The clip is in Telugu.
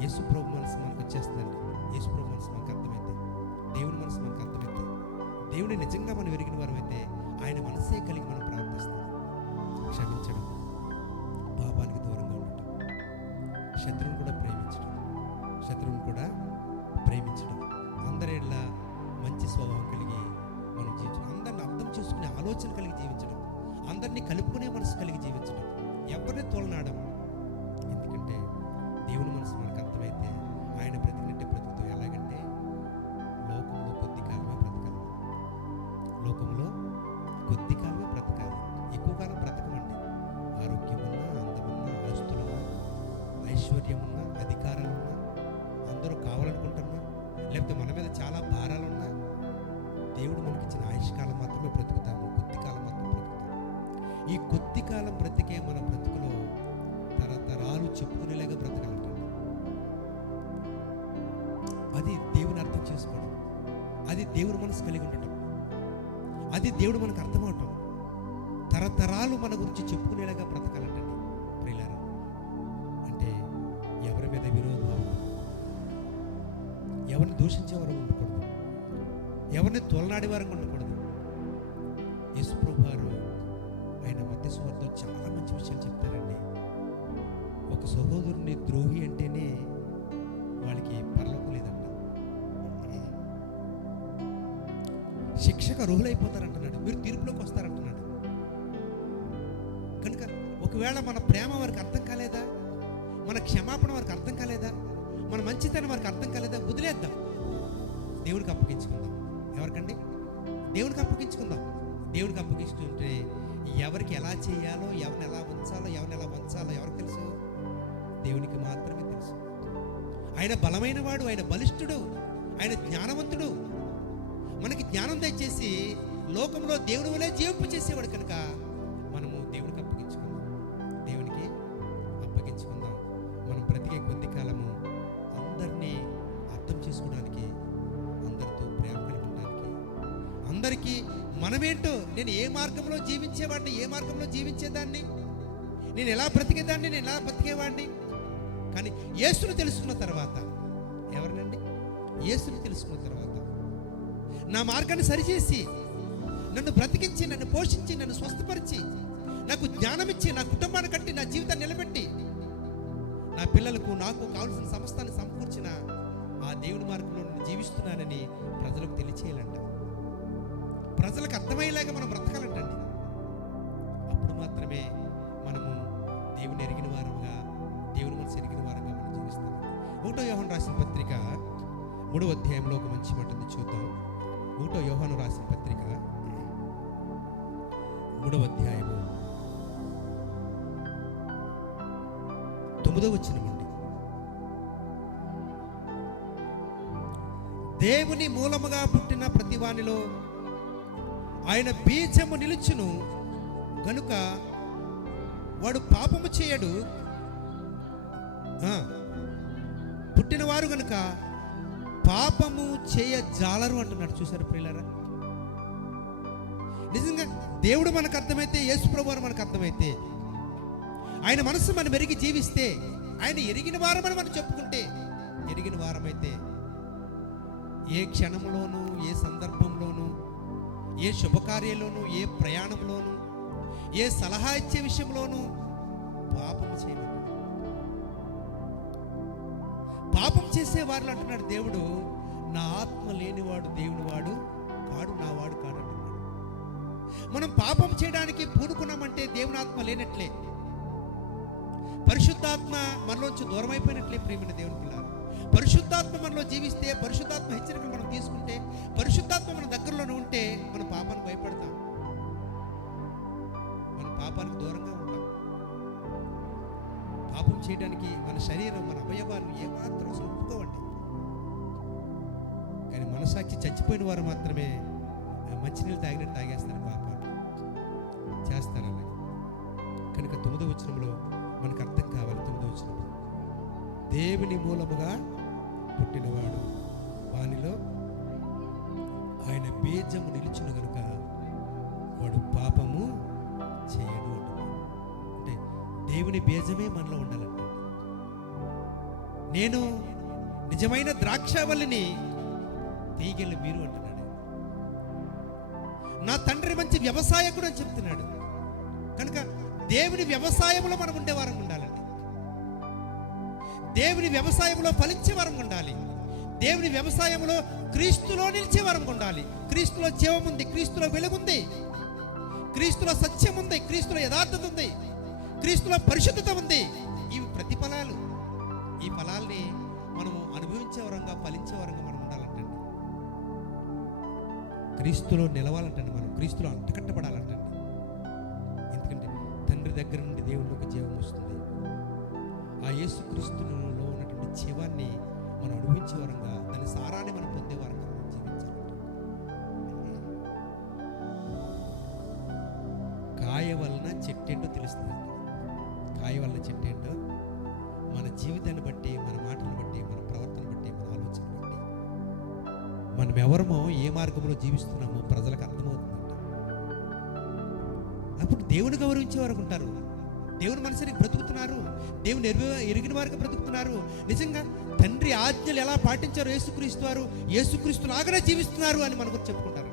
యేసు ప్రభు మనసు మనకు వచ్చేస్తుందండి. యేసు ప్రభు మనసు మనకు అర్థమైతే దేవుని మనసు మనకు అర్థమైతే దేవుని నిజంగా మనం ఎరిగిన వారం అయితే ఆయన మనసే కలిగి మనం ప్రార్థిస్తాం క్షమించడం పాపానికి దూరంగా ఉండటం శత్రువుని కూడా ప్రేమించడం శత్రువుని కూడా ప్రేమించడం అందరిలా మంచి స్వభావం కలిగి మనం జీవించడం అందరిని అర్థం చేసుకునే ఆలోచన కలిగి జీవించడం అందరినీ కలుపుకునే మనసు కలిగి జీవించడం ఎవరిని తోలనాడము? ఎందుకంటే దేవుని మనసు మనకు అర్థమైతే ఆయన బ్రతికినట్టే బ్రతుకుతాం. ఎలాగంటే లోకంలో కొద్ది కాలమే బ్రతకాలి. లోకంలో కొద్ది కాలమే బ్రతకాలి. ఎక్కువ కాలం బ్రతకమండి. ఆరోగ్యం ఉన్నా అందమున్నా ఆస్తులున్నా ఐశ్వర్యం ఉన్నా అధికారాలు ఉన్నా అందరూ కావాలనుకుంటున్నా లేకపోతే మన మీద చాలా భారాలు ఉన్నా దేవుడు మనకిచ్చిన ఆయుష్కాలం మాత్రమే బ్రతుకుతాము. కొద్ది కాలం మాత్రం బ్రతుకుతాము. ఈ కొద్ది కాలం బ్రతికే మన బ్రతుకులో తరతరాలు చెప్పుకునేలాగా బ్రతకాలంటండి అది దేవుని అర్థం చేసుకోవడం. అది దేవుని మనసు కలిగి ఉండటం. అది దేవుడు మనకు అర్థమవటం తరతరాలు మన గురించి చెప్పుకునేలాగా బ్రతకాలంటండి ప్రియులారా అంటే ఎవరి మీద విరోధం ఎవరిని దూషించేవారు ఉండకూడదు. ఎవరిని తొలనాడేవారంగా ఉండకూడదు. యేసుప్రభు వారు ఆయన మధ్య సువార్తలో చాలా మంచి విషయాలు చెప్తారండి. ఒక సహోదరుని ద్రోహి అంటేనే వాళ్ళకి పర్లోకం లేదంట. శిక్షకు అర్హులైపోతారంటున్నాడు మీరు తీర్పులోకి వస్తారంటున్నాడు. కనుక ఒకవేళ మన ప్రేమ వారికి అర్థం కాలేదా? మన క్షమాపణ వారికి అర్థం కాలేదా? మన మంచితనం వారికి అర్థం కాలేదా? వదిలేద్దాం. దేవుడికి అప్పగించుకుందాం. ఎవరికండి? దేవుడికి అప్పగించుకుందాం. దేవుడికి అప్పగించుకుంటే ఎవరికి ఎలా చేయాలో ఎవరిని ఎలా ఉంచాలో ఎవరిని ఎలా ఉంచాలో ఎవరికి తెలుసు? దేవునికి మాత్రమే తెలుసు. ఆయన బలమైన వాడు ఆయన బలిష్ఠుడు ఆయన జ్ఞానవంతుడు. మనకి జ్ఞానం దయచేసి లోకంలో దేవుడు వలే జీవింపు చేసేవాడు కనుక మనము దేవునికి అప్పగించుకుందాం. దేవునికి అప్పగించుకుందాం. మనం బ్రతికే కొద్ది కాలము అందరినీ అర్థం చేసుకోవడానికి అందరితో ప్రేమ కలిగి ఉండడానికి అందరికీ మనమేంటో నేను ఏ మార్గంలో జీవించేవాడిని ఏ మార్గంలో జీవించేదాన్ని నేను ఎలా బ్రతికేదాన్ని నేను ఎలా బ్రతికేవాడిని కానీ యేసును తెలుసుకున్న తర్వాత ఎవరినండి? యేసును తెలుసుకున్న తర్వాత. నా మార్గాన్ని సరిచేసి నన్ను బ్రతికించి నన్ను పోషించి నన్ను స్వస్థపరిచి నాకు జ్ఞానం ఇచ్చి నా కుటుంబాన్ని కట్టి నా జీవితాన్ని నిలబెట్టి నా పిల్లలకు నాకు కావలసిన సమస్తాన్ని సమకూర్చిన ఆ దేవుని మార్గంలో నేను జీవిస్తున్నానని ప్రజలకు తెలియచేయాలంట. ప్రజలకు అర్థమయ్యేలాగా మనం బ్రతకాలంటండి. అప్పుడు మాత్రమే మనము దేవుని ఎరిగిన వారముగా వారంగా ఒకటో యోహన్ రాసిన పత్రిక మూడో అధ్యాయంలో ఒక మంచి మాట ఉంది చూద్దాం. ఒకటో యోహను రాసిన పత్రిక మూడవ అధ్యాయము తొమ్మిదో వచ్చినమండి దేవుని మూలముగా పుట్టిన ప్రతివానిలో ఆయన బీజము నిలుచును గనుక వాడు పాపము చేయడు. పుట్టిన వారు కనుక పాపము చేయ జాలరు అంటున్నాడు. చూసారు ప్రియులరా? నిజంగా దేవుడు మనకు అర్థమైతే యేసు ప్రభువారు మనకు అర్థమైతే ఆయన మనసు మనం ఎరిగి జీవిస్తే ఆయన ఎరిగిన వారమని మనం చెప్పుకుంటే ఎరిగిన వారమైతే ఏ క్షణంలోనూ ఏ సందర్భంలోనూ ఏ శుభకార్యంలోనూ ఏ ప్రయాణంలోనూ ఏ సలహా ఇచ్చే విషయంలోనూ పాపము చేయలేదు చేసే వారిని అంటున్నాడు దేవుడు నా ఆత్మ లేనివాడు దేవుని వాడు కాడు నా వాడు కాడు అంటున్నాడు. మనం పాపం చేయడానికి పూనుకున్నామంటే దేవుని ఆత్మ లేనట్లే. పరిశుద్ధాత్మ మనలోంచి దూరం అయిపోయినట్లే ప్రేమిన దేవుని పిల్లలు. పరిశుద్ధాత్మ మనలో జీవిస్తే పరిశుద్ధాత్మ హెచ్చరికలు మనం తీసుకుంటే పరిశుద్ధాత్మ మన దగ్గరలోనే ఉంటే మన పాపానికి భయపడతాం. మన పాపానికి దూరంగా ఉంటాం. పాపం చేయడానికి మన శరీరం మన అవయవాలు ఏమాత్రం అసలు ఒప్పుకోవండి కానీ మనసాక్షి చచ్చిపోయిన వారు మాత్రమే మంచినీళ్ళు తాగినట్టు తాగేస్తారు పాపాలు చేస్తారు అలాగే. కనుక తొమ్మిదో వచనంలో మనకు అర్థం కావాలి తొమ్మిదో వచనంలో దేవుని మూలముగా పుట్టినవాడు. వానిలో ఆయన బీజము నిలిచిన కనుక దేవుని బీజమే మనలో ఉండాలంట నేను నిజమైన ద్రాక్షవల్లిని తీగలు మీరు అంటున్నాడు. నా తండ్రి మంచి వ్యవసాయకుడు అని చెప్తున్నాడు. కనుక దేవుని వ్యవసాయంలో మనం ఉండేవారం ఉండాలండి. దేవుని వ్యవసాయంలో ఫలించే వరం ఉండాలి. దేవుని వ్యవసాయంలో క్రీస్తులో నిలిచే వరం ఉండాలి. క్రీస్తులో జీవం ఉంది క్రీస్తులో వెలుగుంది. క్రీస్తులో సత్యం ఉంది క్రీస్తులో యథార్థత ఉంది. క్రీస్తులో పరిశుద్ధత ఉంది. ఇవి ప్రతిఫలాలు ఈ ఫలాల్ని మనము అనుభవించే వరంగా ఫలించే వరంగా మనం ఉండాలంటండి. క్రీస్తులో నిలవాలంటండి మనం. క్రీస్తులో అంటకట్టబడాలంటండి. ఎందుకంటే తండ్రి దగ్గర నుండి దేవుళ్ళకి జీవం వస్తుంది. ఆ యేసు క్రీస్తులో ఉన్నటువంటి జీవాన్ని మనం అనుభవించే వరంగా దాని సారాన్ని మనం పొందే వరంగా మనం జీవించాలంట కాయ వలన చెట్టేంటో తెలుస్తుంది కాయ చెట్టు ఏంటో మన జీవితాన్ని బట్టి మన మాటలను బట్టి మన ప్రవర్తన బట్టి మన ఆలోచన బట్టి. మనం ఎవరమో ఏ మార్గంలో జీవిస్తున్నామో ప్రజలకు అర్థమవుతుందంట. అప్పుడు దేవుని గౌరవించే వారు ఉంటారు. దేవుని మనసుని బ్రతుకుతున్నారు. దేవుని ఎరుగు ఎరిగిన వారికి బ్రతుకుతున్నారు. నిజంగా తండ్రి ఆజ్ఞలు ఎలా పాటించారు యేసుక్రీస్తు వారు యేసుక్రీస్తు లాగానే జీవిస్తున్నారు అని మనకు చెప్పుకుంటారు.